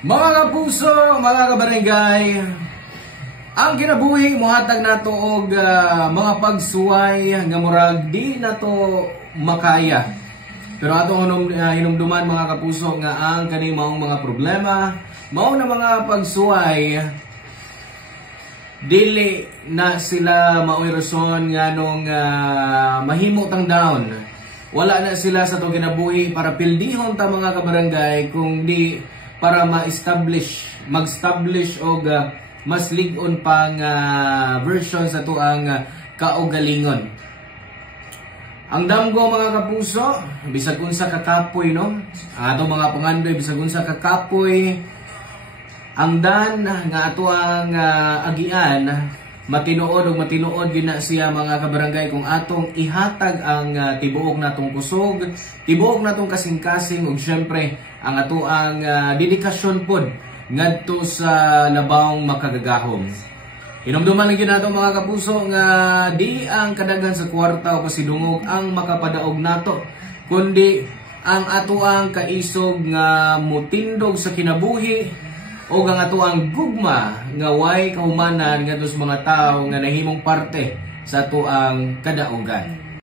Mga kapuso, mga kabarangay, ang kinabuhi mohatag nato og mga pagsuway nga murag di nato makaya. Pero atong hinumduman mga kapuso nga ang kaning maong mga problema, mao na mga pagsuway dili na sila maoy rason nganong mahimo tang down. Wala na sila sa itong kinabuhi para pildihon ta mga kabarangay, kung di para mag-establish o mas ligon pang version sa ito ang kaugalingon. Ang damgo mga kapuso, bisag unsa kakapoy, no? Ato mga pangandoy, bisag unsa kakapoy, ang dan nga ato ang agian, matinuod o matinuod gina siya mga kabarangay kung atong ihatag ang tibuok natong kusog, tibuok natong kasing-kasing, ug syempre ang ato ang dedikasyon pod ngadto sa labawng makagagahom. Hinumduman lang nato mga kapuso nga di ang kadaghan sa kwarta o kasidungog ang makapadaog nato, kundi ang ato ang kaisog nga mutindog sa kinabuhi o ang ato ang gugma nga way kahumanan ngadto sa mga tawo nga nahimong parte sa ato ang kadaugan.